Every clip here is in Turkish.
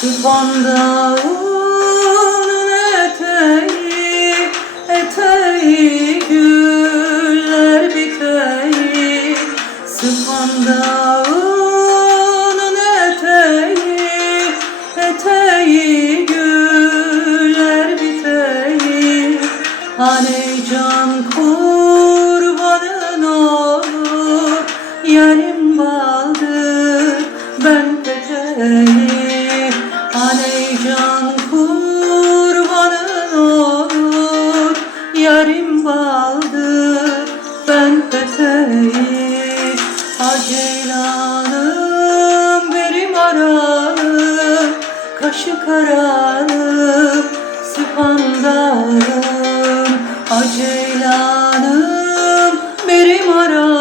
Sıpan dağının eteği Eteği güller biteği. Sıpan dağının eteği Eteği güller biteği. Hani can kurbanın olur Yarim baldır ben peteği peteği Aceylanım benim aralım Kaşı karalım Sıpandarım Aceylanım benim aralım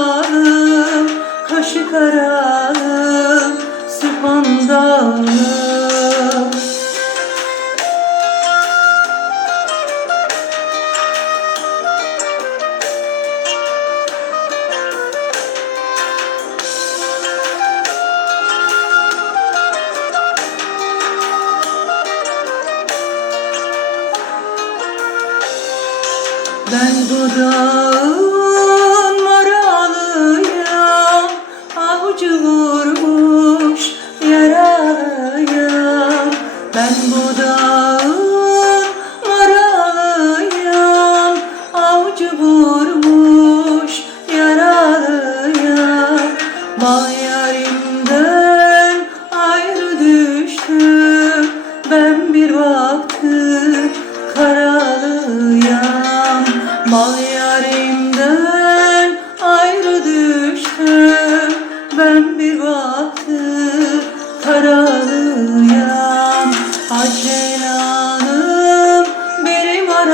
Ben dudağın maralıyım Avcı vurmuş yaralıyım Ben dudağın maralıyım Avcı vurmuş yaralıyım Mal yarimden ayrı düştüm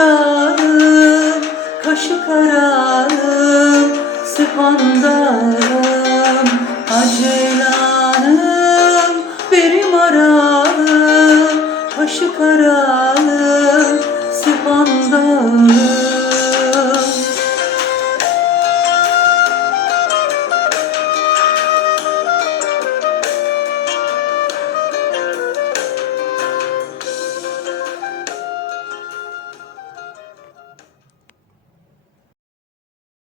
kararım, kaşı kararım, sıpandarım, acılanım, benim ararım, kaşı kararım.